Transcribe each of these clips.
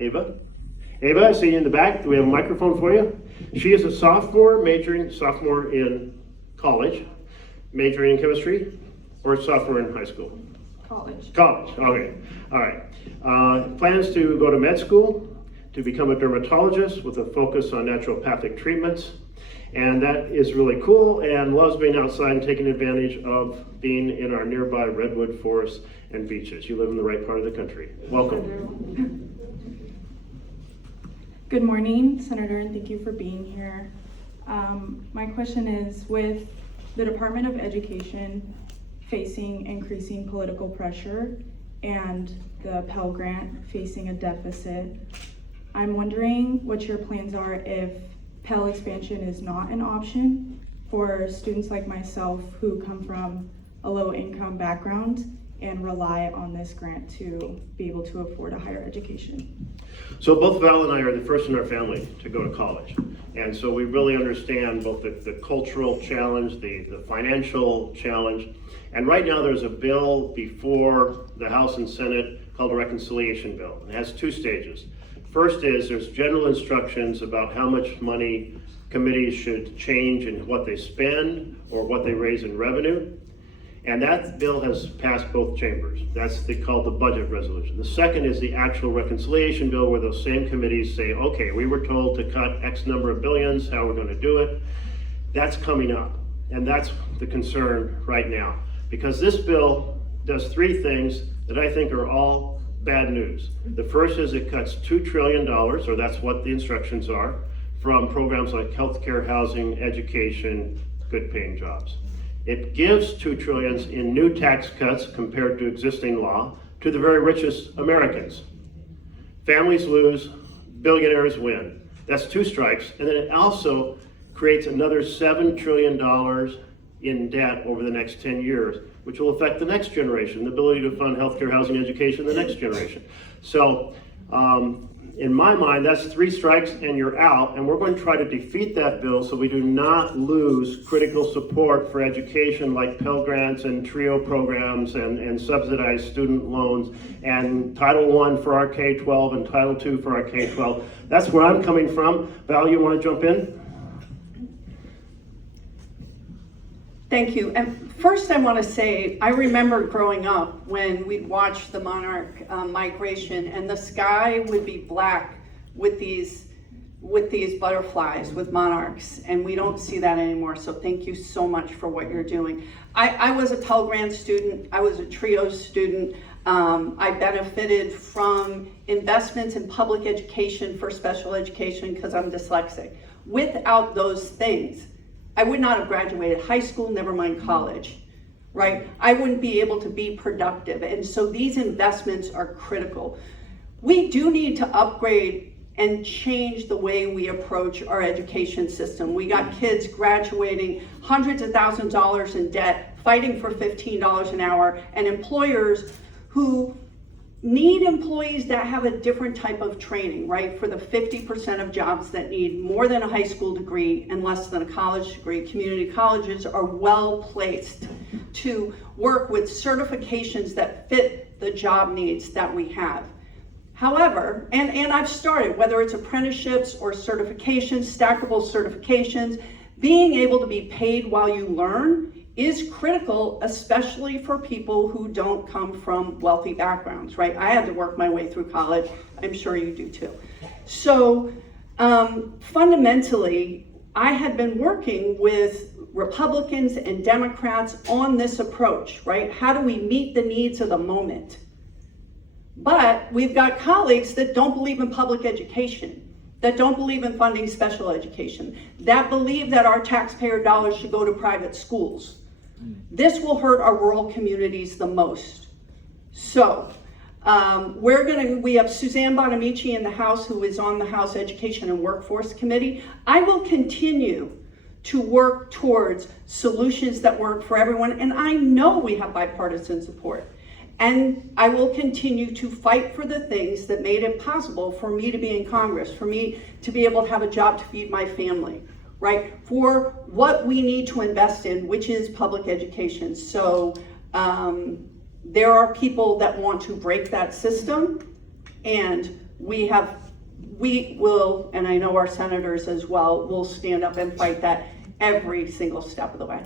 Ava. Ava, I see you in the back. Do we have a microphone for you? She is a sophomore in college, majoring in chemistry, or a sophomore in high school? College. College, okay, all right. Plans to go to med school, to become a dermatologist with a focus on naturopathic treatments. And that is really cool, and loves being outside and taking advantage of being in our nearby redwood forests and beaches. You live in the right part of the country. Welcome. Good morning, Senator, and thank you for being here. My question is, with the Department of Education facing increasing political pressure and the Pell Grant facing a deficit, I'm wondering what your plans are if Pell expansion is not an option for students like myself who come from a low income background and rely on this grant to be able to afford a higher education. So both Val and I are the first in our family to go to college. And so we really understand both the cultural challenge, the financial challenge. And right now there's a bill before the House and Senate called a reconciliation bill. It has two stages. First is there's general instructions about how much money committees should change in what they spend or what they raise in revenue. And that bill has passed both chambers. That's called the budget resolution. The second is the actual reconciliation bill, where those same committees say, okay, we were told to cut X number of billions, how we're going to do it. That's coming up. And that's the concern right now. Because this bill does three things that I think are all bad news. The first is it cuts $2 trillion, or that's what the instructions are, from programs like healthcare, housing, education, good paying jobs. It gives $2 trillion in new tax cuts compared to existing law to the very richest Americans. Families lose, billionaires win. That's two strikes. And then it also creates another $7 trillion in debt over the next 10 years, which will affect the next generation, the ability to fund healthcare, housing, education, the next generation. So in my mind, that's three strikes and you're out, and we're going to try to defeat that bill so we do not lose critical support for education like Pell Grants and TRIO programs and subsidized student loans and Title I for our K-12 and Title II for our K-12. That's where I'm coming from. Val, you want to jump in? Thank you. And first I want to say, I remember growing up when we'd watch the monarch migration and the sky would be black with these butterflies, with monarchs, and we don't see that anymore. So thank you so much for what you're doing. I was a Pell Grant student. I was a TRIO student. I benefited from investments in public education for special education because I'm dyslexic. Without those things, I would not have graduated high school, never mind college, right? I wouldn't be able to be productive. And so these investments are critical. We do need to upgrade and change the way we approach our education system. We got kids graduating hundreds of thousands of dollars in debt, fighting for $15 an hour, and employers who need employees that have a different type of training, right? For the 50% of jobs that need more than a high school degree and less than a college degree, community colleges are well placed to work with certifications that fit the job needs that we have. However, and I've started, whether it's apprenticeships or certifications, stackable certifications, being able to be paid while you learn is critical, especially for people who don't come from wealthy backgrounds, right? I had to work my way through college. I'm sure you do too. So fundamentally, I had been working with Republicans and Democrats on this approach, right? How do we meet the needs of the moment? But we've got colleagues that don't believe in public education, that don't believe in funding special education, that believe that our taxpayer dollars should go to private schools. This will hurt our rural communities the most. So we have Suzanne Bonamici in the House, who is on the House Education and Workforce Committee. I will continue to work towards solutions that work for everyone, and I know we have bipartisan support. And I will continue to fight for the things that made it possible for me to be in Congress, for me to be able to have a job to feed my family, right? For what we need to invest in, which is public education. So there are people that want to break that system, and we will, and I know our senators as well, will stand up and fight that every single step of the way.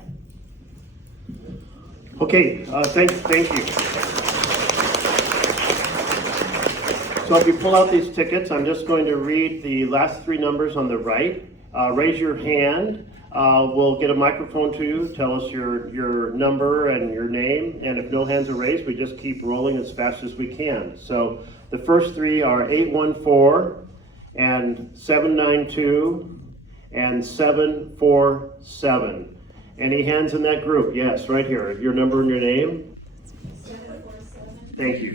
Okay, thank you. So if you pull out these tickets, I'm just going to read the last three numbers on the right. Raise your hand. We'll get a microphone to you. Tell us your number and your name. And if no hands are raised, we just keep rolling as fast as we can. So the first three are 814 and 792 and 747. Any hands in that group? Yes, right here. Your number and your name. 747. Thank you.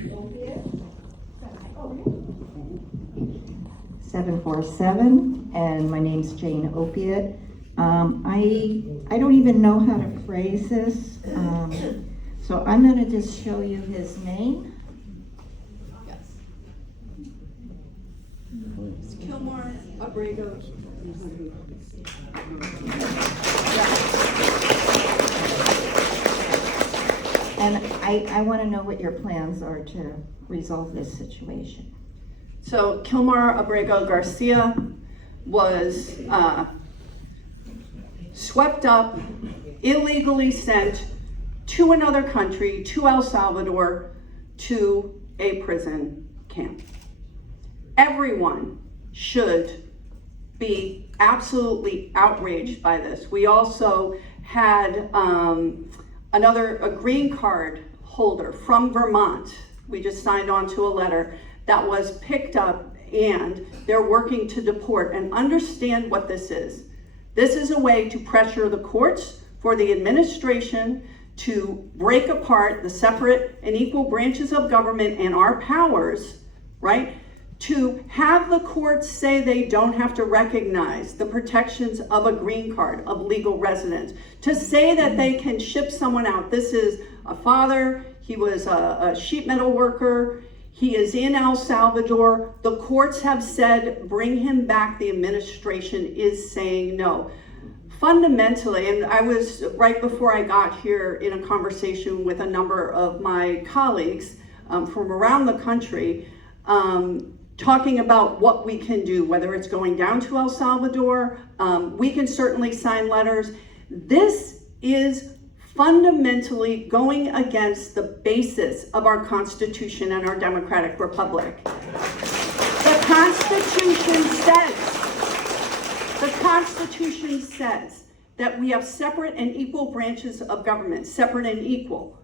747, and my name's Jane Opiate. I don't even know how to phrase this, so I'm going to just show you his name. Yes. It's Kilmar Abrego. And I want to know what your plans are to resolve this situation. So Kilmar Abrego Garcia was swept up, illegally sent to another country, to El Salvador, to a prison camp. Everyone should be absolutely outraged by this. We also had a green card holder from Vermont. We just signed on to a letter that was picked up, and they're working to deport. And understand what this is. This is a way to pressure the courts for the administration to break apart the separate and equal branches of government and our powers, right? To have the courts say they don't have to recognize the protections of a green card, of legal residence, to say that they can ship someone out. This is a father, he was a sheet metal worker, he is in El Salvador. The courts have said, bring him back. The administration is saying no. Fundamentally, and I was, right before I got here, in a conversation with a number of my colleagues from around the country, talking about what we can do, whether it's going down to El Salvador. We can certainly sign letters. This is fundamentally going against the basis of our Constitution and our democratic republic. The Constitution says that we have separate and equal branches of government, separate and equal.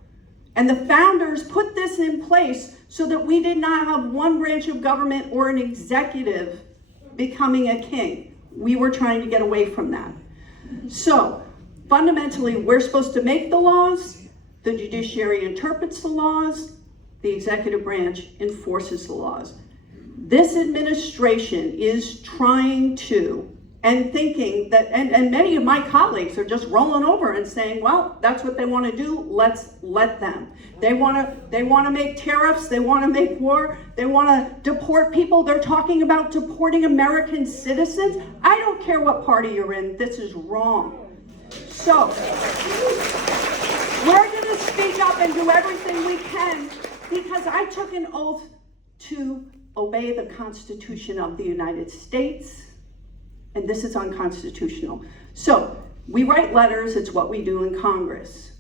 And the founders put this in place so that we did not have one branch of government or an executive becoming a king. We were trying to get away from that. So, fundamentally, we're supposed to make the laws, the judiciary interprets the laws, the executive branch enforces the laws. This administration is trying to, and thinking that, and many of my colleagues are just rolling over and saying, well, that's what they want to do, let's let them. They want to make tariffs, they want to make war, they want to deport people. They're talking about deporting American citizens. I don't care what party you're in, this is wrong. So, we're going to speak up and do everything we can, because I took an oath to obey the Constitution of the United States, and this is unconstitutional. So, we write letters, it's what we do in Congress.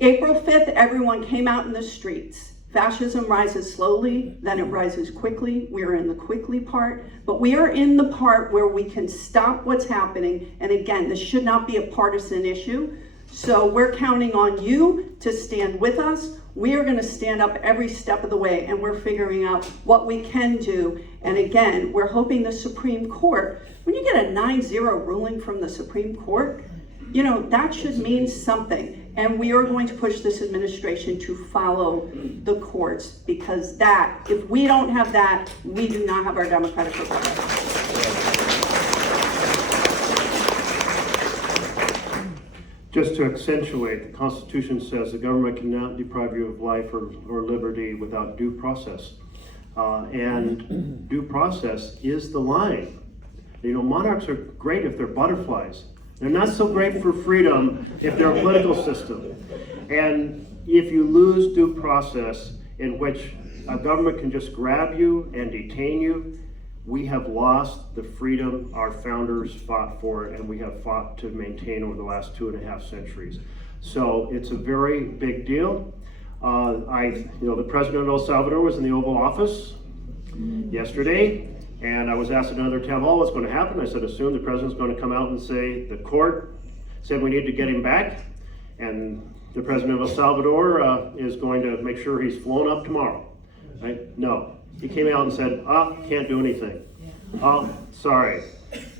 April 5th, everyone came out in the streets. Fascism rises slowly, then it rises quickly. We're in the quickly part, but we are in the part where we can stop what's happening. And again, this should not be a partisan issue. So we're counting on you to stand with us. We are going to stand up every step of the way, and we're figuring out what we can do. And again, we're hoping the Supreme Court, when you get a 9-0 ruling from the Supreme Court, you know, that should mean something. And we are going to push this administration to follow the courts, because that, if we don't have that, we do not have our democratic republic. Just to accentuate, the Constitution says the government cannot deprive you of life or liberty without due process. And due process is the line. You know, monarchs are great if they're butterflies. They're not so great for freedom if they're a political system. And if you lose due process, in which a government can just grab you and detain you, we have lost the freedom our founders fought for and we have fought to maintain over the last 2.5 centuries. So it's a very big deal. The president of El Salvador was in the Oval Office yesterday, and I was asked at another town hall what's going to happen. I said, assume the president's going to come out and say the court said we need to get him back, and the president of El Salvador is going to make sure he's flown up tomorrow. Right? No. He came out and said, can't do anything. Sorry.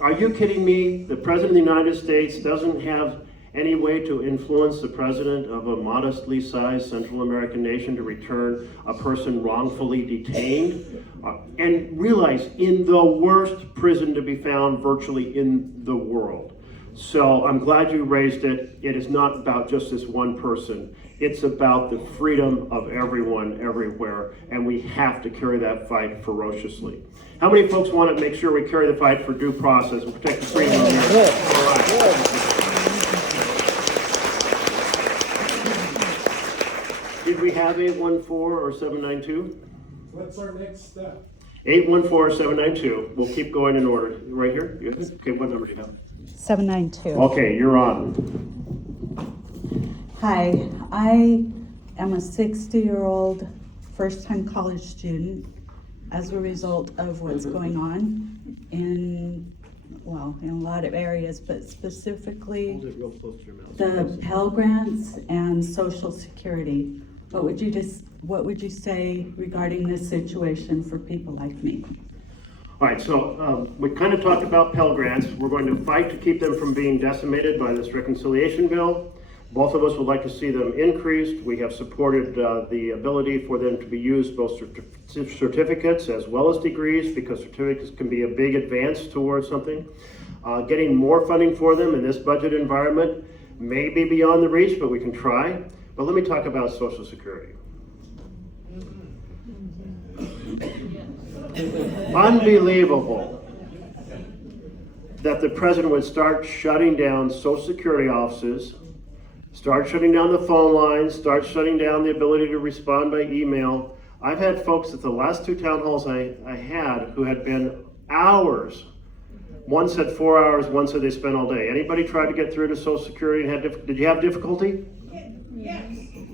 Are you kidding me? The president of the United States doesn't have any way to influence the president of a modestly sized Central American nation to return a person wrongfully detained? And realize, in the worst prison to be found virtually in the world. So I'm glad you raised it. It is not about just this one person. It's about the freedom of everyone, everywhere, and we have to carry that fight ferociously. How many folks want to make sure we carry the fight for due process and protect the freedom of everyone? All right. Did we have 814 or 792? What's our next step? 814 or 792. We'll keep going in order. Right here? Okay, what number do you have? 792. Okay, you're on. Hi, I am a 60-year-old first-time college student as a result of what's going on in a lot of areas, but specifically Hold it real close to your mouth. the Pell Grants and Social Security. What would you say regarding this situation for people like me? All right, so we kind of talked about Pell Grants. We're going to fight to keep them from being decimated by this reconciliation bill. Both of us would like to see them increased. We have supported the ability for them to be used, both certificates as well as degrees, because certificates can be a big advance towards something. Getting more funding for them in this budget environment may be beyond the reach, but we can try. But let me talk about Social Security. Unbelievable that the president would start shutting down Social Security offices, start shutting down the phone lines, start shutting down the ability to respond by email. I've had folks at the last 2 town halls I had who had been hours. One said 4 hours, one said they spent all day. Anybody tried to get through to Social Security and did you have difficulty? Yes,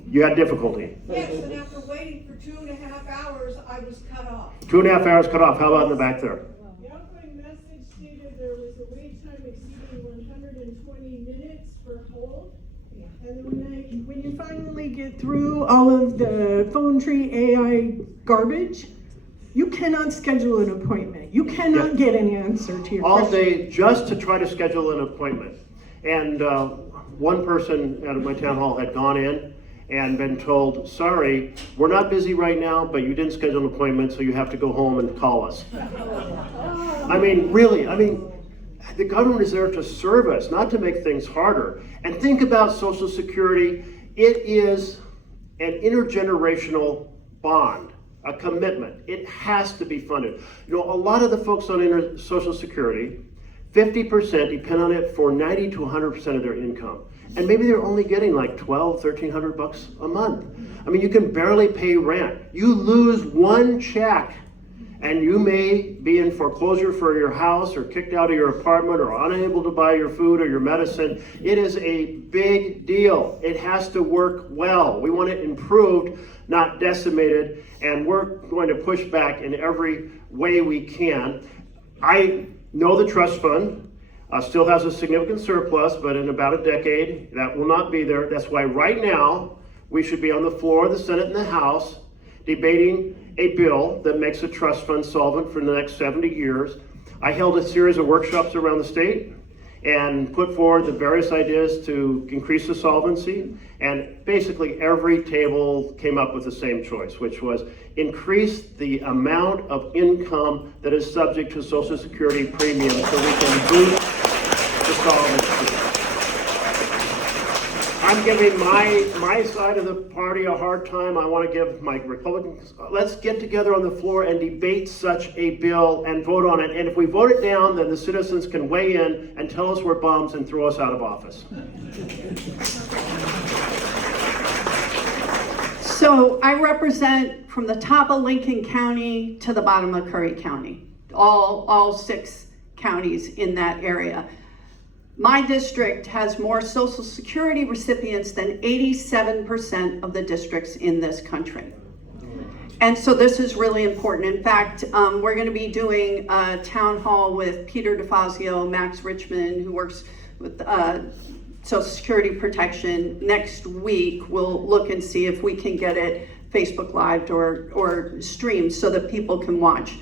You had difficulty. yes, and after waiting for 2.5 hours, I was cut off. 2.5 hours cut off. How about in the back there? The outgoing message stated there was a wait time exceeding 120 minutes for hold. And when you finally get through all of the phone tree AI garbage, you cannot schedule an appointment. You cannot get an answer to your All question. day just to try to schedule an appointment. And one person at my town hall had gone in and been told, sorry, we're not busy right now, but you didn't schedule an appointment, so you have to go home and call us. I mean, really, the government is there to serve us, not to make things harder. And think about Social Security. It is an intergenerational bond, a commitment. It has to be funded. You know, a lot of the folks on Social Security, 50% depend on it for 90 to 100% of their income. And maybe they're only getting like $1,200-1,300 a month. I mean, you can barely pay rent. You lose one check and you may be in foreclosure for your house or kicked out of your apartment or unable to buy your food or your medicine. It is a big deal. It has to work well. We want it improved, not decimated, and we're going to push back in every way we can. I know the trust fund still has a significant surplus, but in about a decade, that will not be there. That's why right now, we should be on the floor of the Senate and the House debating a bill that makes a trust fund solvent for the next 70 years. I held a series of workshops around the state and put forward the various ideas to increase the solvency, and basically every table came up with the same choice, which was increase the amount of income that is subject to Social Security premiums so we can boost the solvency. I'm giving my side of the party a hard time. I want to give my Republicans, let's get together on the floor and debate such a bill and vote on it. And if we vote it down, then the citizens can weigh in and tell us we're bums and throw us out of office. So I represent from the top of Lincoln County to the bottom of Curry County, all 6 counties in that area. My district has more Social Security recipients than 87% of the districts in this country. And so this is really important. In fact, we're going to be doing a town hall with Peter DeFazio, Max Richmond, who works with Social Security protection next week. We'll look and see if we can get it Facebook Live or streamed so that people can watch.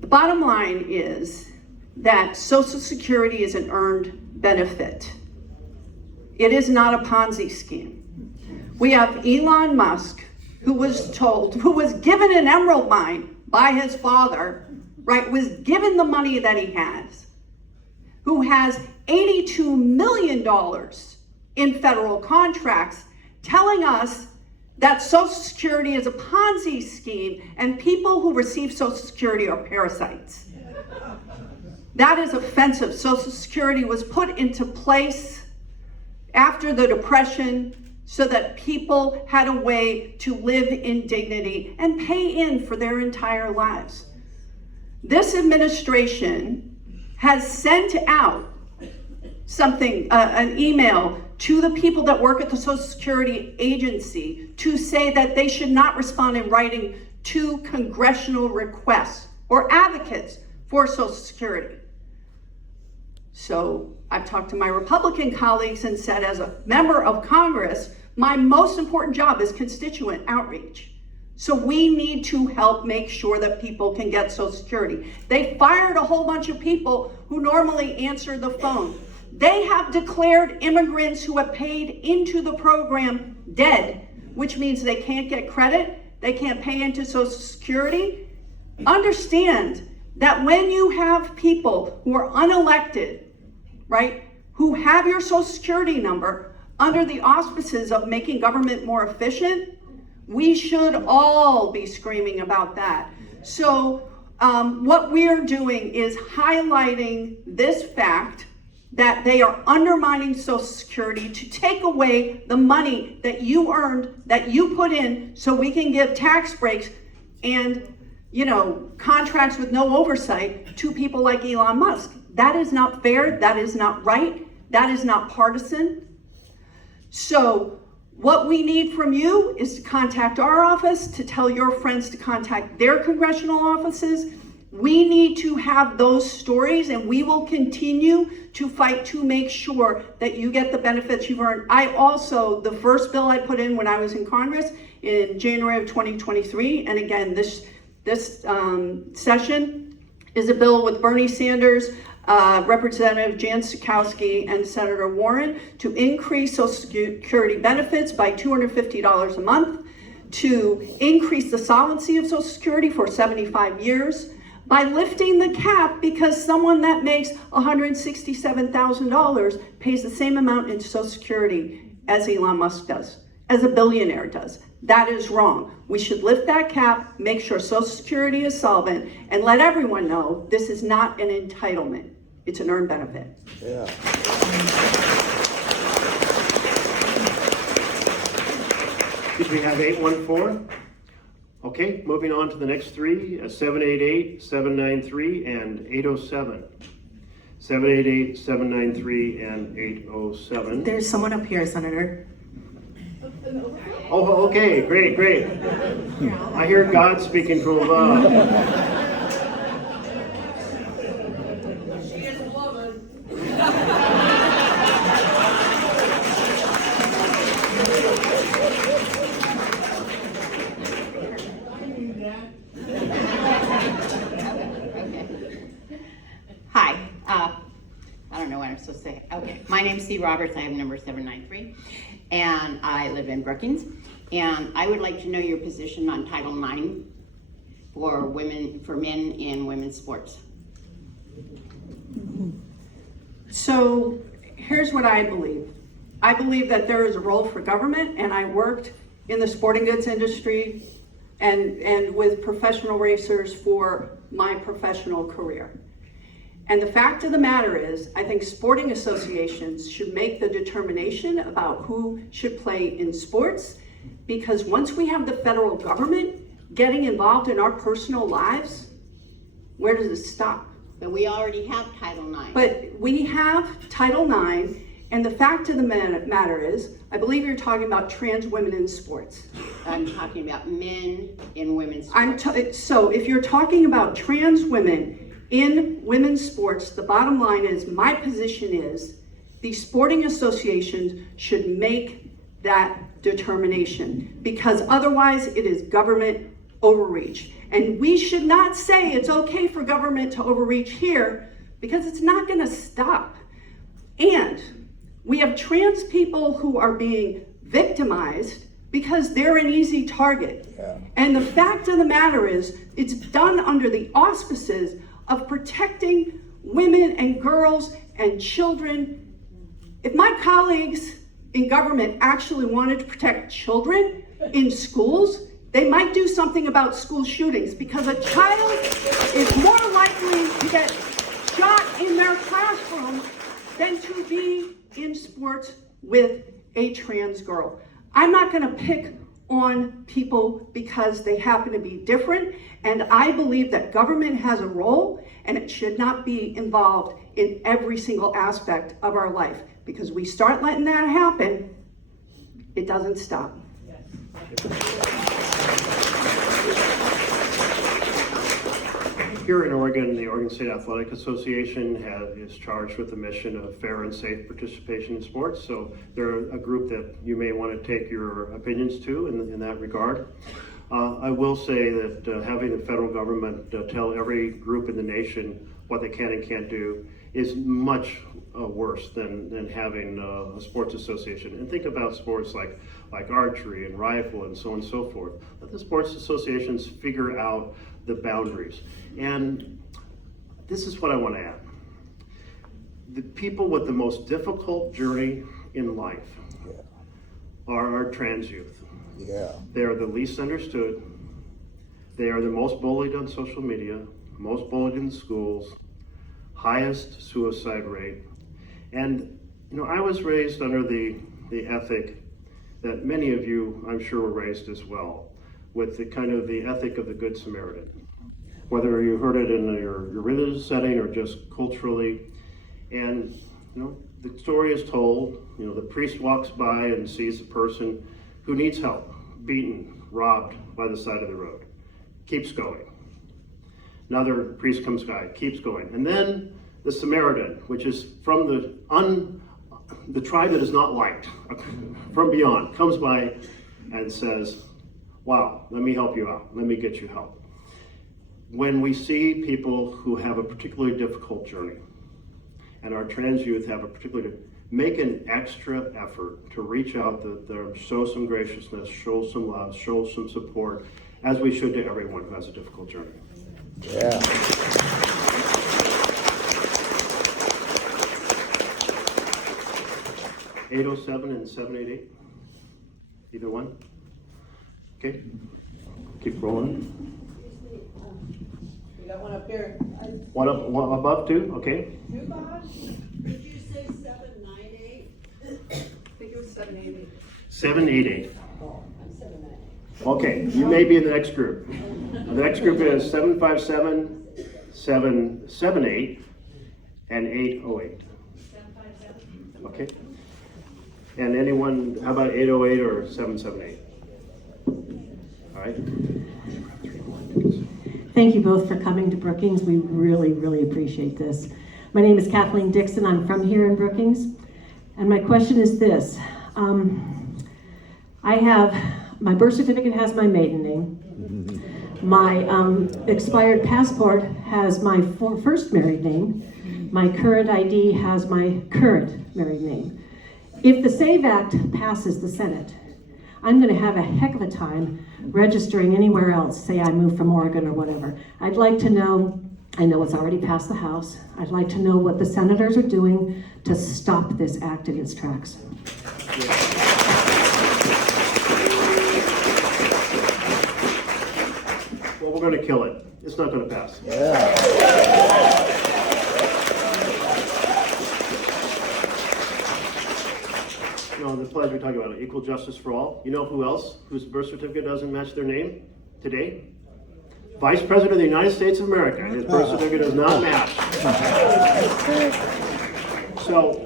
The bottom line is that Social Security is an earned benefit. It is not a Ponzi scheme. We have Elon Musk, who was given an emerald mine by his father, right, was given the money that he has, who has $82 million in federal contracts, telling us that Social Security is a Ponzi scheme and people who receive Social Security are parasites. That is offensive. Social Security was put into place after the Depression so that people had a way to live in dignity and pay in for their entire lives. This administration has sent out an email to the people that work at the Social Security agency to say that they should not respond in writing to congressional requests or advocates for Social Security. So I've talked to my Republican colleagues and said, as a member of Congress, my most important job is constituent outreach. So we need to help make sure that people can get Social Security. They fired a whole bunch of people who normally answer the phone. They have declared immigrants who have paid into the program dead, which means they can't get credit, they can't pay into Social Security. Understand that when you have people who are unelected, right, who have your Social Security number under the auspices of making government more efficient, we should all be screaming about that. So what we're doing is highlighting this fact that they are undermining Social Security to take away the money that you earned, that you put in, so we can give tax breaks and, contracts with no oversight to people like Elon Musk. That is not fair. That is not right. That is not partisan. So what we need from you is to contact our office, to tell your friends to contact their congressional offices. We need to have those stories, and we will continue to fight to make sure that you get the benefits you've earned. The first bill I put in when I was in Congress in January of 2023, and again, this session is a bill with Bernie Sanders, Representative Jan Schakowsky, and Senator Warren to increase Social Security benefits by $250 a month, to increase the solvency of Social Security for 75 years, by lifting the cap because someone that makes $167,000 pays the same amount in Social Security as Elon Musk does, as a billionaire does. That is wrong. We should lift that cap, make sure Social Security is solvent, and let everyone know this is not an entitlement. It's an earned benefit. Yeah. Did we have 814? Okay, moving on to the next 3, 788, 793, and 807. 788, 793, and 807. There's someone up here, Senator. Oh, okay, great. I hear God speaking from above. She is a woman. Hi. I don't know what I'm supposed to say. Okay. My name's C. Roberts. I have number 793. And I live in Brookings. And I would like to know your position on Title IX for men in women's sports. So here's what I believe. I believe that there is a role for government, and I worked in the sporting goods industry and with professional racers for my professional career. And the fact of the matter is, I think sporting associations should make the determination about who should play in sports. Because once we have the federal government getting involved in our personal lives, where does it stop? But we already have Title IX. But we have Title IX, and the fact of the matter is, I believe you're talking about trans women in sports. I'm talking about men in women's sports. So if you're talking about trans women in women's sports, the bottom line is, my position is, the sporting associations should make that determination, because otherwise it is government overreach. And we should not say it's okay for government to overreach here, because it's not gonna stop. And we have trans people who are being victimized because they're an easy target. Yeah. And the fact of the matter is, it's done under the auspices of protecting women and girls and children. If my colleagues in government actually wanted to protect children in schools, they might do something about school shootings, because a child is more likely to get shot in their classroom than to be in sports with a trans girl. I'm not gonna pick on people because they happen to be different, and I believe that government has a role, and it should not be involved in every single aspect of our life, because we start letting that happen, it doesn't stop. Here in Oregon, the Oregon State Athletic Association is charged with the mission of fair and safe participation in sports. So they're a group that you may want to take your opinions to in that regard. I will say that having the federal government tell every group in the nation what they can and can't do is much worse than having a sports association. And think about sports like archery and rifle and so on and so forth. Let the sports associations figure out the boundaries. And this is what I want to add. The people with the most difficult journey in life are our trans youth. Yeah. They are the least understood. They are the most bullied on social media, most bullied in schools, highest suicide rate. And I was raised under the ethic that many of you, I'm sure, were raised as well, with the ethic of the Good Samaritan. Whether you heard it in your religious setting or just culturally. And the story is told, the priest walks by and sees a person who needs help, beaten, robbed by the side of the road, keeps going. Another priest comes by, keeps going. And then the Samaritan, which is from the tribe that is not liked, from beyond, comes by and says, wow, let me help you out, let me get you help. When we see people who have a particularly difficult journey, and our trans youth have a particularly, make an extra effort to reach out, show some graciousness, show some love, show some support, as we should to everyone who has a difficult journey. Yeah. (807) and 788. Either one. Okay. Keep rolling. We got one up here. One above two. Okay. Did you say 798? I think it was 780. 788. Oh, I'm 798. Okay, you may be in the next group. The next group is 757, 778, and 808. 757. Okay. And anyone, how about 808 or 778? All right. Thank you both for coming to Brookings. We really, really appreciate this. My name is Kathleen Dixon. I'm from here in Brookings. And my question is this. My birth certificate has my maiden name. My expired passport has my first married name. My current ID has my current married name. If the SAVE Act passes the Senate, I'm going to have a heck of a time registering anywhere else, say I move from Oregon or whatever. I'd like to know, I know it's already passed the House, I'd like to know what the senators are doing to stop this act in its tracks. Well, we're going to kill it. It's not going to pass. No, the pledge we talk about equal justice for all. You know who else whose birth certificate doesn't match their name today? Vice President of the United States of America. His birth certificate does not match. So,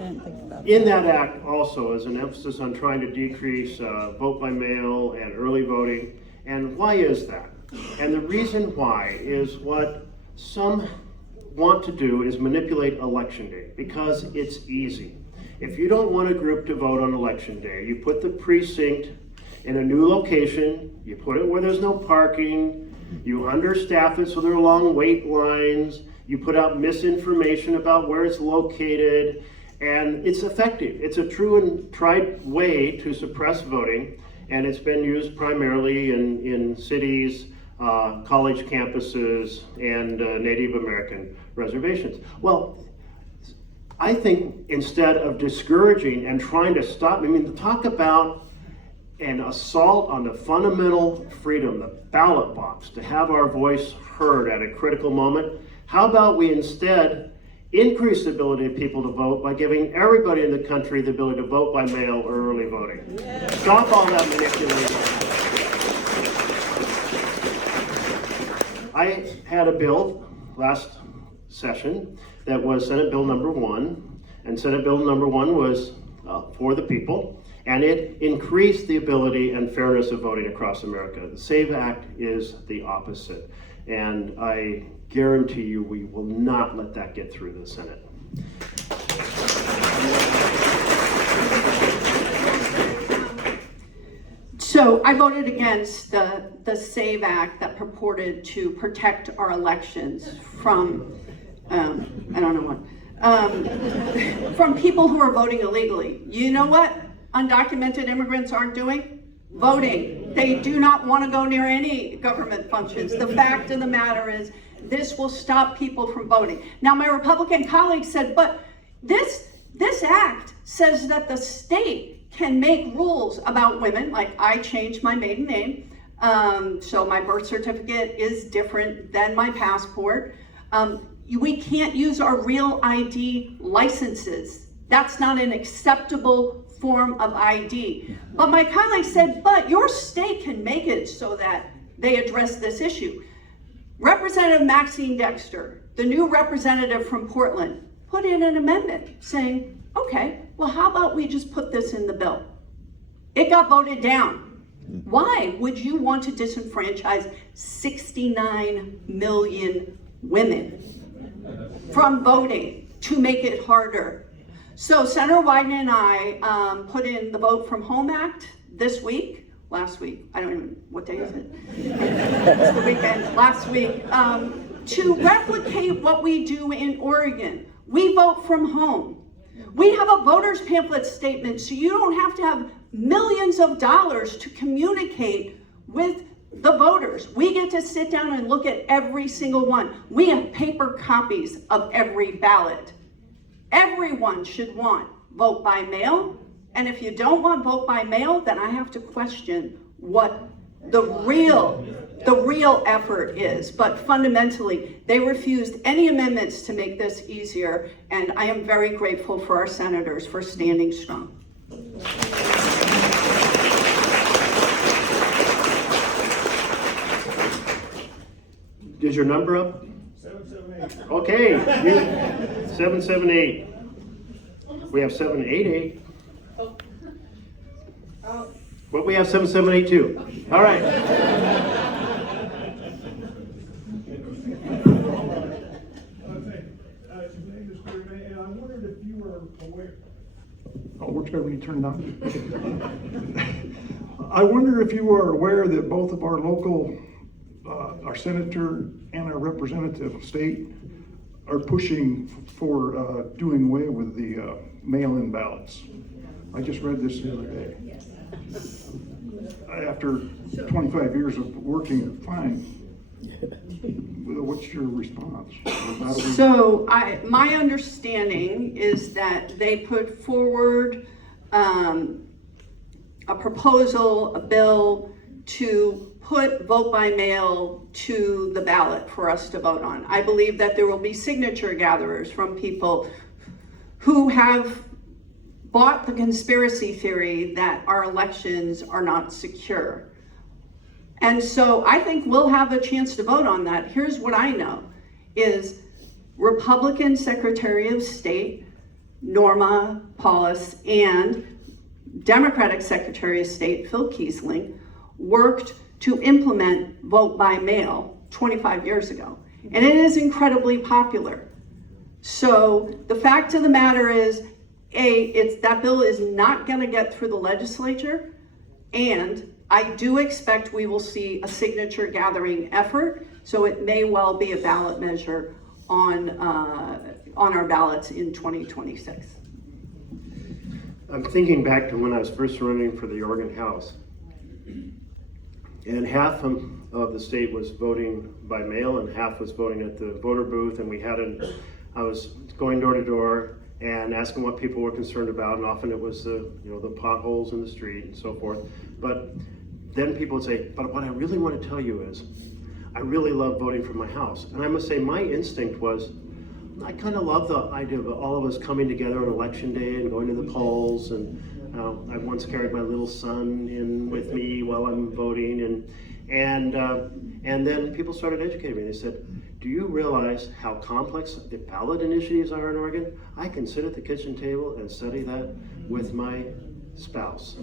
in that act also is an emphasis on trying to decrease vote by mail and early voting. And why is that? And the reason why is what some want to do is manipulate election day because it's easy. If you don't want a group to vote on election day, you put the precinct in a new location, you put it where there's no parking, you understaff it so there are long wait lines, you put out misinformation about where it's located, and it's effective. It's a true and tried way to suppress voting, and it's been used primarily in cities, college campuses, and Native American reservations. Well, I think instead of discouraging and trying to stop, to talk about an assault on the fundamental freedom, the ballot box, to have our voice heard at a critical moment, how about we instead increase the ability of people to vote by giving everybody in the country the ability to vote by mail or early voting? Yeah. Stop all that manipulation. I had a bill last session that was Senate Bill number 1, and Senate Bill number 1 was for the people, and it increased the ability and fairness of voting across America. The SAVE Act is the opposite, and I guarantee you we will not let that get through the Senate. So I voted against the SAVE Act that purported to protect our elections from, I don't know what, from people who are voting illegally. You know what undocumented immigrants aren't doing? Voting. They do not want to go near any government functions. The fact of the matter is, this will stop people from voting. Now, my Republican colleagues said, but this act says that the state can make rules about women, like I changed my maiden name, so my birth certificate is different than my passport. We can't use our real ID licenses. That's not an acceptable form of ID. But my colleague said, but your state can make it so that they address this issue. Representative Maxine Dexter, the new representative from Portland, put in an amendment saying, okay, well, how about we just put this in the bill? It got voted down. Why would you want to disenfranchise 69 million women from voting to make it harder? So Senator Wyden and I put in the Vote from Home Act last week, I don't even, what day is it? It's the weekend, last week, to replicate what we do in Oregon. We vote from home. We have a voter's pamphlet statement, so you don't have to have millions of dollars to communicate with the voters. We get to sit down and look at every single one. We have paper copies of every ballot. Everyone should want vote by mail, and if you don't want vote by mail, then I have to question what the real effort is. But fundamentally, they refused any amendments to make this easier, and I am very grateful for our senators for standing strong. Is your number up? 778. Okay, 778. We have 788. But we have 7782. All right. His name is Gary, and I wondered if you were aware. Oh, works better when you turn it on. I wonder if you are aware that both of our local, our senator and our representative of state are pushing for doing away with the mail-in ballots. I just read this the other day. After 25 years of working fine, what's your response? So my understanding is that they put forward a proposal, a bill to put vote by mail to the ballot for us to vote on. I believe that there will be signature gatherers from people who have bought the conspiracy theory that our elections are not secure. And so I think we'll have a chance to vote on that. Here's what I know is Republican Secretary of State Norma Paulus and Democratic Secretary of State Phil Kiesling worked to implement vote by mail 25 years ago. And it is incredibly popular. So the fact of the matter is, that bill is not going to get through the legislature, and I do expect we will see a signature gathering effort, so it may well be a ballot measure on our ballots in 2026. I'm thinking back to when I was first running for the Oregon House, and half of the state was voting by mail and half was voting at the voter booth, and I was going door to door and asking what people were concerned about, and often it was the potholes in the street and so forth. But then people would say, but what I really want to tell you is, I really love voting for my house. And I must say, my instinct was, I kind of love the idea of all of us coming together on election day and going to the polls. And I once carried my little son in with me while I'm voting. And then people started educating me. They said, do you realize how complex the ballot initiatives are in Oregon? I can sit at the kitchen table and study that with my spouse.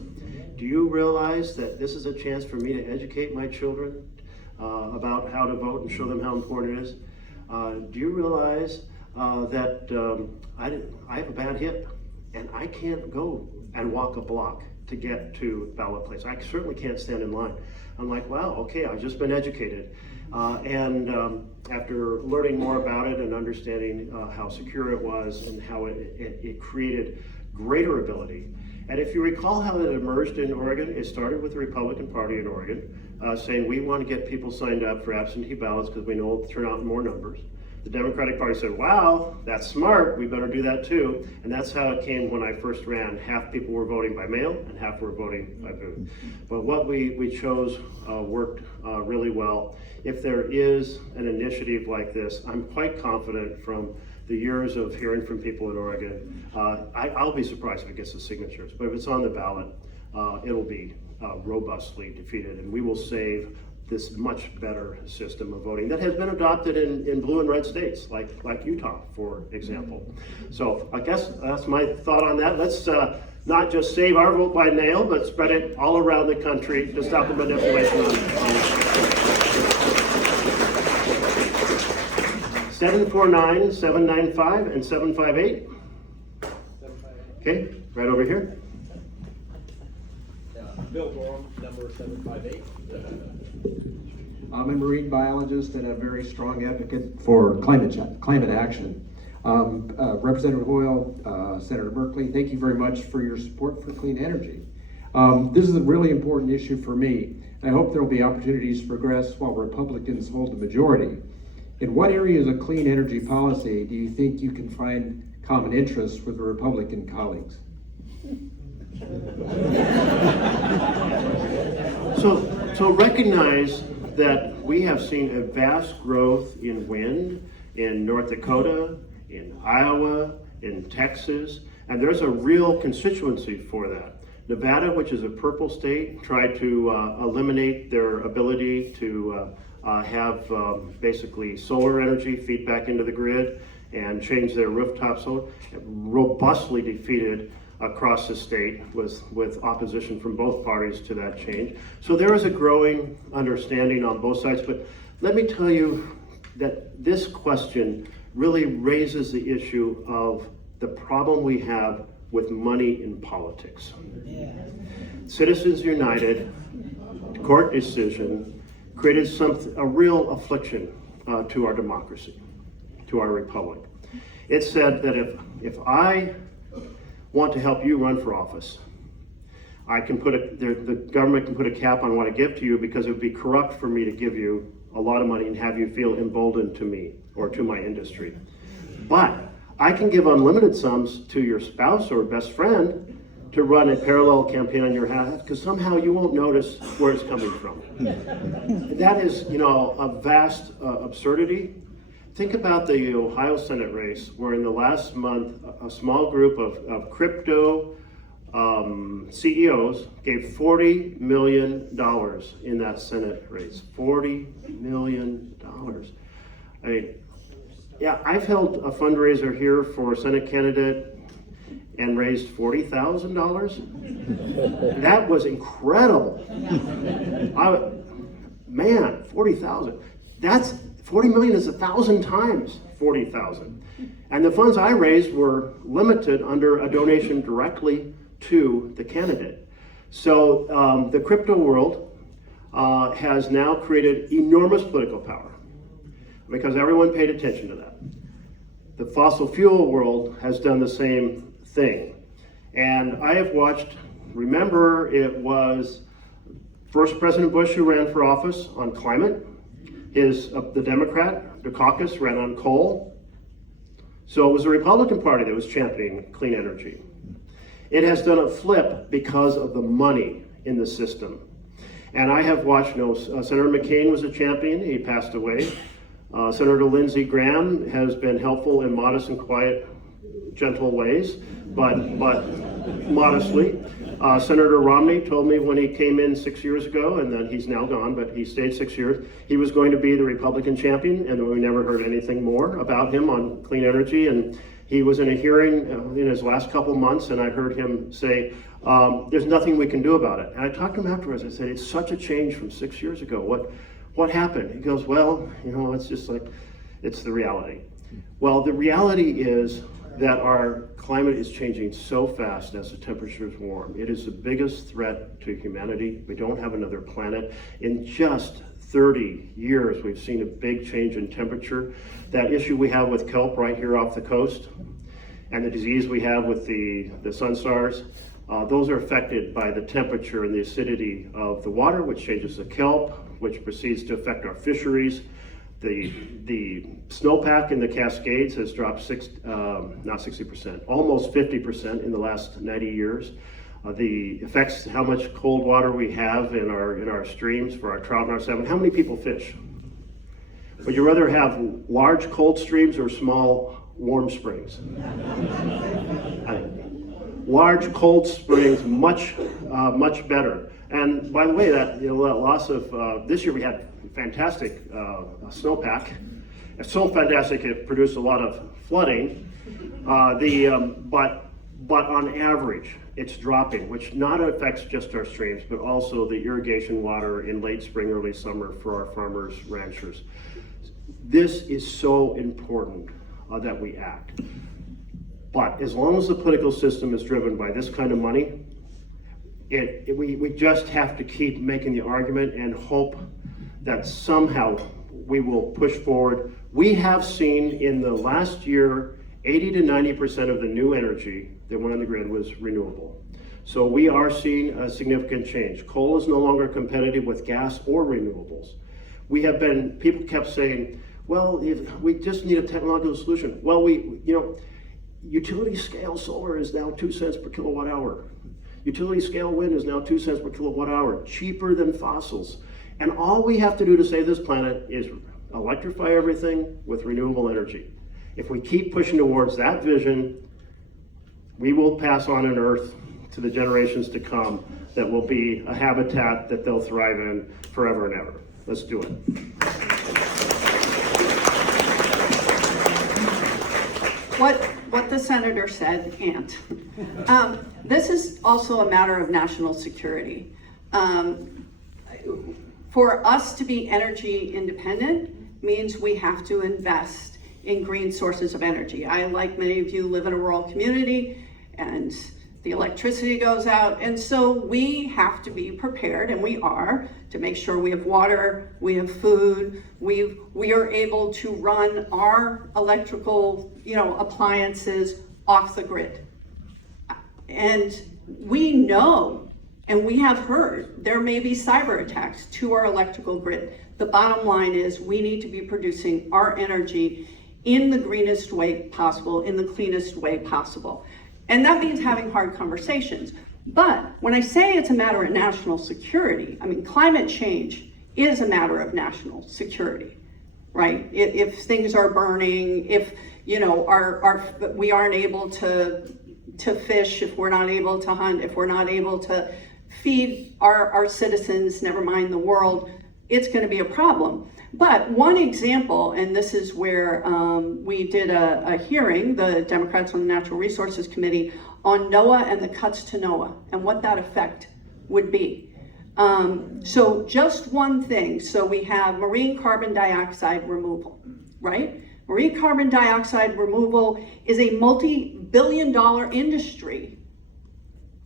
Do you realize that this is a chance for me to educate my children about how to vote and show them how important it is? Do you realize that I have a bad hip and I can't go and walk a block to get to ballot place? I certainly can't stand in line. I'm like, wow, okay, I've just been educated. After learning more about it and understanding how secure it was and how it created greater ability. And if you recall how it emerged in Oregon, it started with the Republican Party in Oregon, saying we want to get people signed up for absentee ballots because we know it'll turn out in more numbers. The Democratic Party said, wow, that's smart, we better do that too. And that's how it came when I first ran. Half people were voting by mail and half were voting by booth. But what we chose worked really well. If there is an initiative like this, I'm quite confident from the years of hearing from people in Oregon, I'll be surprised if it gets the signatures, but if it's on the ballot, it'll be robustly defeated, and we will save this much better system of voting that has been adopted in blue and red states, like Utah, for example. So I guess that's my thought on that. Let's not just save our vote by mail, but spread it all around the country to stop the manipulation on 749, 795, and 758. Okay, right over here. Bill Gorham, number 758. I'm a marine biologist and a very strong advocate for climate action. Representative Hoyle, Senator Merkley, thank you very much for your support for clean energy. This is a really important issue for me. I hope there will be opportunities to progress while Republicans hold the majority. In what areas of clean energy policy do you think you can find common interests with the Republican colleagues? So recognize that we have seen a vast growth in wind in North Dakota, in Iowa, in Texas, and there's a real constituency for that. Nevada, which is a purple state, tried to eliminate their ability to have basically solar energy feed back into the grid and change their rooftop solar. Robustly defeated across the state with opposition from both parties to that change. So there is a growing understanding on both sides, but let me tell you that this question really raises the issue of the problem we have with money in politics. Citizens United court decision created a real affliction to our democracy, to our republic. It said that if I want to help you run for office, I can the government can put a cap on what I give to you because it would be corrupt for me to give you a lot of money and have you feel emboldened to me or to my industry. But I can give unlimited sums to your spouse or best friend to run a parallel campaign on your behalf because somehow you won't notice where it's coming from. That is, a vast absurdity. Think about the Ohio Senate race where in the last month, a small group of crypto CEOs gave $40 million in that Senate race. $40 million. I mean, yeah, I've held a fundraiser here for a Senate candidate and raised $40,000. That was incredible. Man, 40,000. That's 40 million is 1,000 times 40,000. And the funds I raised were limited under a donation directly to the candidate. So the crypto world has now created enormous political power because everyone paid attention to that. The fossil fuel world has done the same thing. And I have watched, remember, it was first President Bush who ran for office on climate. The Democrat, the caucus, ran on coal. So it was the Republican Party that was championing clean energy. It has done a flip because of the money in the system. And I have watched, Senator McCain was a champion, he passed away. Senator Lindsey Graham has been helpful in modest and quiet, gentle ways, but modestly. Senator Romney told me when he came in 6 years ago, and then he's now gone, but he stayed 6 years, he was going to be the Republican champion, and we never heard anything more about him on clean energy. And he was in a hearing in his last couple months, and I heard him say, there's nothing we can do about it. And I talked to him afterwards. I said, it's such a change from 6 years ago. What happened? He goes, well, it's just like, it's the reality. Well, the reality is that our climate is changing so fast as the temperatures warm. It is the biggest threat to humanity. We don't have another planet. In just 30 years, we've seen a big change in temperature. That issue we have with kelp right here off the coast, and the disease we have with the sun stars, those are affected by the temperature and the acidity of the water, which changes the kelp, which proceeds to affect our fisheries. The snowpack in the Cascades has dropped not 60%, almost 50% in the last 90 years. The effects, how much cold water we have in our streams for our trout and our salmon. How many people fish? Would you rather have large cold streams or small warm springs? Large cold springs, much better. And by the way, that loss of this year we had fantastic snowpack. It's so fantastic it produced a lot of flooding. But on average, it's dropping, which not affects just our streams, but also the irrigation water in late spring, early summer for our farmers, ranchers. This is so important that we act. But as long as the political system is driven by this kind of money, we just have to keep making the argument and hope that somehow we will push forward. We have seen in the last year, 80 to 90% of the new energy that went on the grid was renewable. So we are seeing a significant change. Coal is no longer competitive with gas or renewables. People kept saying, well, we just need a technological solution. Well, utility scale solar is now 2 cents per kilowatt hour. Utility scale wind is now 2 cents per kilowatt hour, cheaper than fossils. And all we have to do to save this planet is electrify everything with renewable energy. If we keep pushing towards that vision, we will pass on an Earth to the generations to come that will be a habitat that they'll thrive in forever and ever. Let's do it. What the senator said, and this is also a matter of national security. For us to be energy independent means we have to invest in green sources of energy. I, like many of you, live in a rural community and the electricity goes out. And so we have to be prepared, and we are, to make sure we have water, we have food, we are able to run our electrical, appliances off the grid. And we know, and we have heard, there may be cyber attacks to our electrical grid. The bottom line is we need to be producing our energy in the greenest way possible, in the cleanest way possible. And that means having hard conversations. But when I say it's a matter of national security, climate change is a matter of national security, right? If things are burning, if we aren't able to to fish, if we're not able to hunt, if we're not able to feed our citizens, never mind the world, it's going to be a problem. But one example, and this is where we did a hearing, the Democrats on the Natural Resources Committee, on NOAA and the cuts to NOAA and what that effect would be. So just one thing, so we have marine carbon dioxide removal, right? Marine carbon dioxide removal is a multi-billion-dollar industry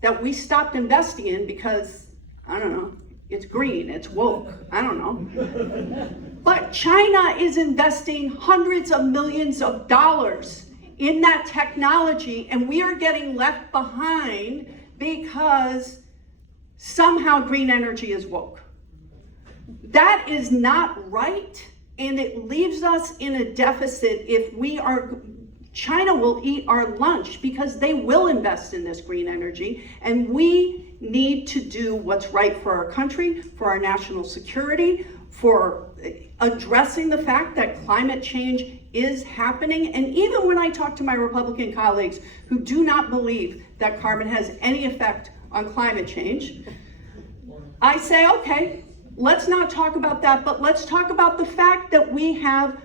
that we stopped investing in because, I don't know, it's green, it's woke, I don't know. But China is investing hundreds of millions of dollars in that technology, and we are getting left behind because somehow green energy is woke. That is not right, and it leaves us in a deficit if we are, China will eat our lunch because they will invest in this green energy, and we need to do what's right for our country, for our national security, for addressing the fact that climate change is happening. And even when I talk to my Republican colleagues who do not believe that carbon has any effect on climate change, I say, okay, let's not talk about that, but let's talk about the fact that we have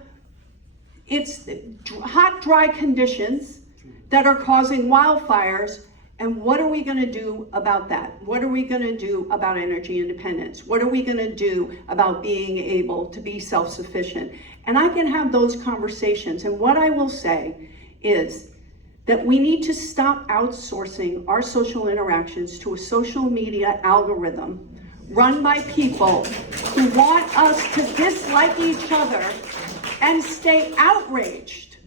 hot, dry conditions that are causing wildfires. And what are we going to do about that? What are we going to do about energy independence? What are we going to do about being able to be self-sufficient? And I can have those conversations. And what I will say is that we need to stop outsourcing our social interactions to a social media algorithm run by people who want us to dislike each other and stay outraged,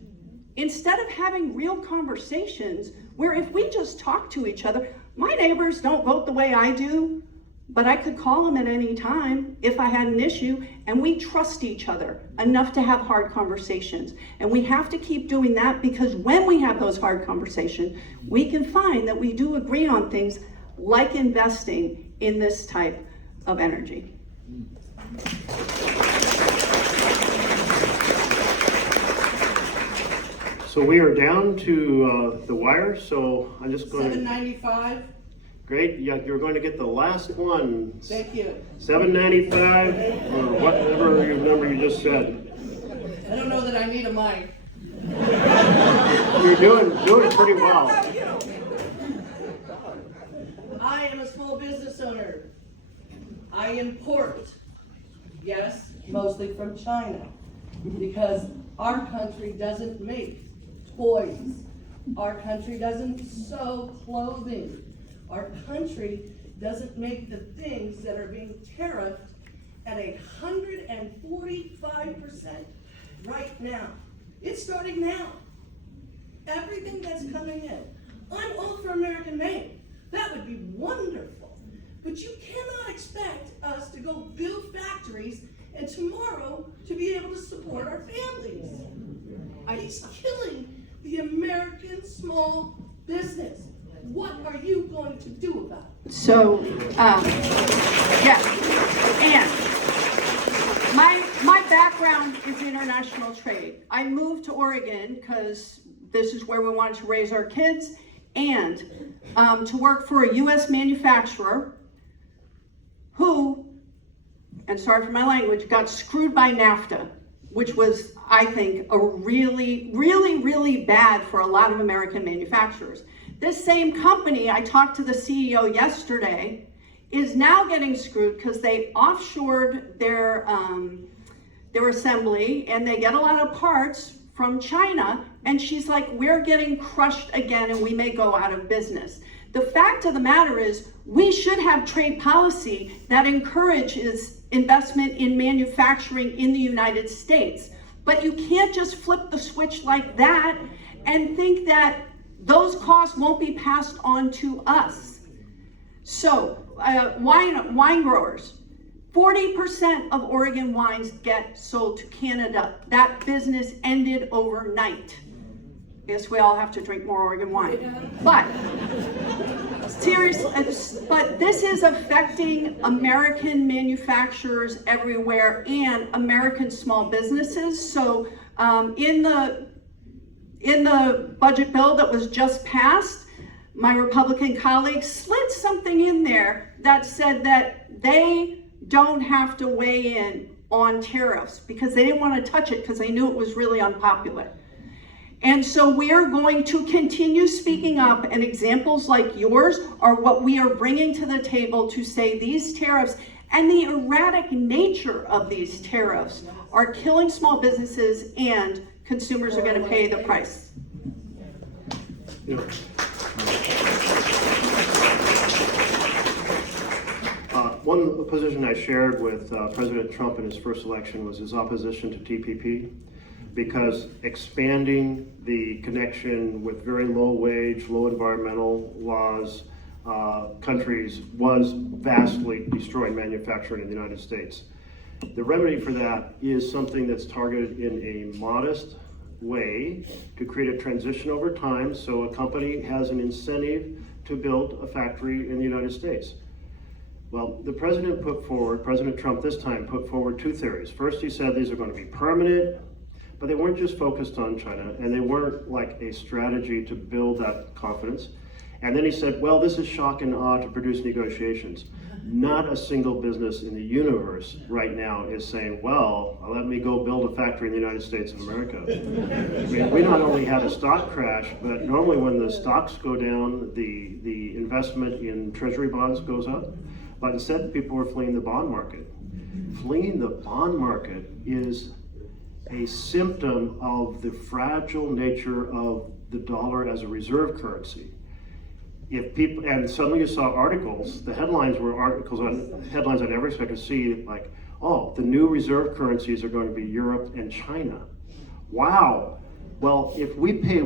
instead of having real conversations where if we just talk to each other, my neighbors don't vote the way I do, but I could call them at any time if I had an issue, and we trust each other enough to have hard conversations. And we have to keep doing that, because when we have those hard conversations, we can find that we do agree on things like investing in this type of energy. So we are down to the wire, so I'm just going to... $7.95. Great, yeah, you're going to get the last one. Thank you. $7.95, or whatever your number you just said. I don't know that I need a mic. You're doing pretty well. I am a small business owner. I import, yes, mostly from China, because our country doesn't make toys. Our country doesn't sew clothing. Our country doesn't make the things that are being tariffed at 145% right now. It's starting now. Everything that's coming in. I'm all for American made. That would be wonderful. But you cannot expect us to go build factories and tomorrow to be able to support our families. It's killing the American small business. What are you going to do about it? So, yes, and my background is international trade. I moved to Oregon because this is where we wanted to raise our kids, and to work for a U.S. manufacturer who, and sorry for my language, got screwed by NAFTA, which was, I think, a really, really, really bad for a lot of American manufacturers. This same company, I talked to the CEO yesterday, is now getting screwed because they offshored their assembly, and they get a lot of parts from China, and she's like, we're getting crushed again and we may go out of business. The fact of the matter is, we should have trade policy that encourages investment in manufacturing in the United States. But you can't just flip the switch like that and think that those costs won't be passed on to us. So, wine growers, 40% of Oregon wines get sold to Canada. That business ended overnight. Guess we all have to drink more Oregon wine. But seriously, but this is affecting American manufacturers everywhere and American small businesses. So in the budget bill that was just passed, my Republican colleagues slid something in there that said that they don't have to weigh in on tariffs because they didn't want to touch it because they knew it was really unpopular. And so we're going to continue speaking up, and examples like yours are what we are bringing to the table to say these tariffs and the erratic nature of these tariffs are killing small businesses, and consumers are going to pay the price. One position I shared with President Trump in his first election was his opposition to TPP, because expanding the connection with very low wage, low environmental laws countries was vastly destroying manufacturing in the United States. The remedy for that is something that's targeted in a modest way to create a transition over time so a company has an incentive to build a factory in the United States. Well, the president President Trump this time put forward two theories. First, he said these are going to be permanent, but they weren't just focused on China, and they weren't like a strategy to build that confidence. And then he said, well, this is shock and awe to produce negotiations. Not a single business in the universe right now is saying, well, let me go build a factory in the United States of America. I mean, we not only had a stock crash, but normally when the stocks go down, the investment in treasury bonds goes up. But instead, people are fleeing the bond market. Fleeing the bond market is a symptom of the fragile nature of the dollar as a reserve currency. If people, and suddenly you saw articles, the headlines were headlines I never expected to see, like, oh, the new reserve currencies are going to be Europe and China. Wow. Well, if we pay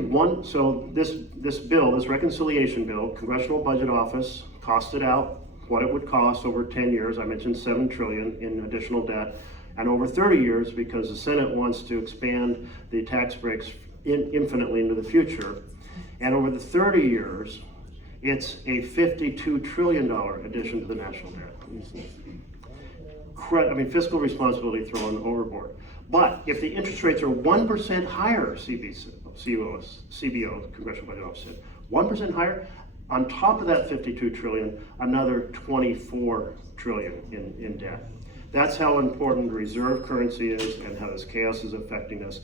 so this bill, this reconciliation bill, Congressional Budget Office costed out what it would cost over 10 years. I mentioned $7 trillion in additional debt, and over 30 years because the Senate wants to expand the tax breaks infinitely into the future. And over the 30 years, it's a $52 trillion addition to the national debt. I mean, fiscal responsibility thrown overboard. But if the interest rates are 1% higher, CBO, Congressional Budget Office said, 1% higher, on top of that 52 trillion, another 24 trillion in debt. That's how important reserve currency is and how this chaos is affecting us.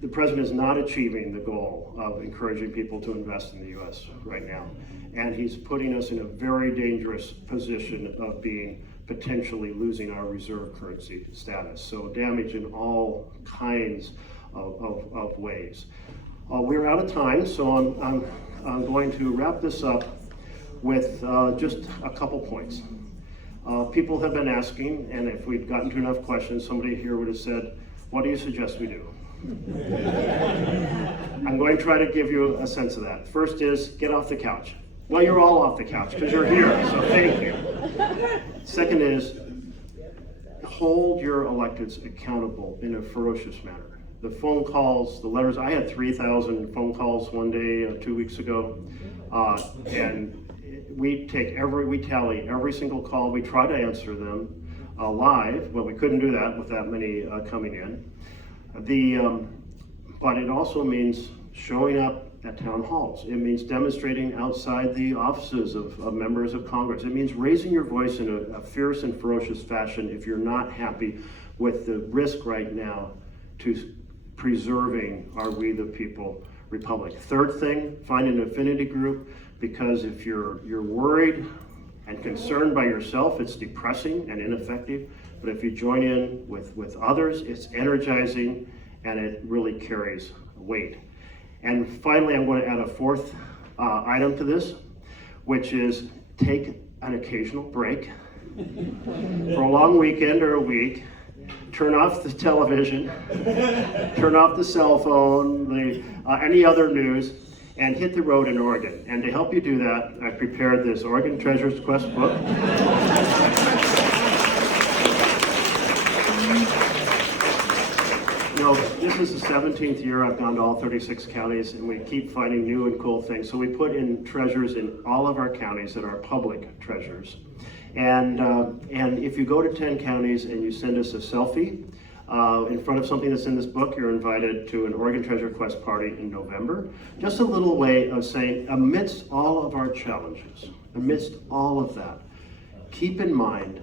The president is not achieving the goal of encouraging people to invest in the U.S. right now. And he's putting us in a very dangerous position of being potentially losing our reserve currency status. So damage in all kinds of ways. We're out of time, so I'm going to wrap this up with just a couple points. People have been asking, and if we'd gotten to enough questions, somebody here would have said, what do you suggest we do? I'm going to try to give you a sense of that. First is, get off the couch. Well, you're all off the couch because you're here, so thank you. Second is, hold your electeds accountable in a ferocious manner. The phone calls, the letters, I had 3,000 phone calls one day 2 weeks ago, and we tally every single call. We try to answer them live, but we couldn't do that with that many coming in. But it also means showing up at town halls. It means demonstrating outside the offices of members of Congress. It means raising your voice in a fierce and ferocious fashion if you're not happy with the risk right now to preserving our We the People Republic. Third thing, find an affinity group, because if you're worried and concerned by yourself, it's depressing and ineffective. But if you join in with others, it's energizing and it really carries weight. And finally, I'm going to add a fourth item to this, which is take an occasional break for a long weekend or a week. Turn off the television, turn off the cell phone, any other news, and hit the road in Oregon. And to help you do that, I prepared this Oregon Treasures Quest book. This is the 17th year I've gone to all 36 counties, and we keep finding new and cool things. So we put in treasures in all of our counties that are public treasures. And if you go to 10 counties and you send us a selfie, in front of something that's in this book, you're invited to an Oregon Treasure Quest party in November. Just a little way of saying, amidst all of our challenges, amidst all of that, keep in mind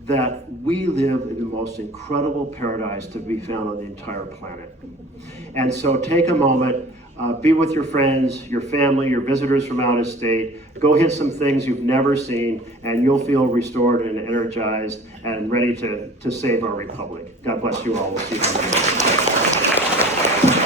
that we live in the most incredible paradise to be found on the entire planet. And so take a moment, be with your friends, your family, your visitors from out of state, go hit some things you've never seen, and you'll feel restored and energized and ready to save our republic. God bless you all. We'll see you next time.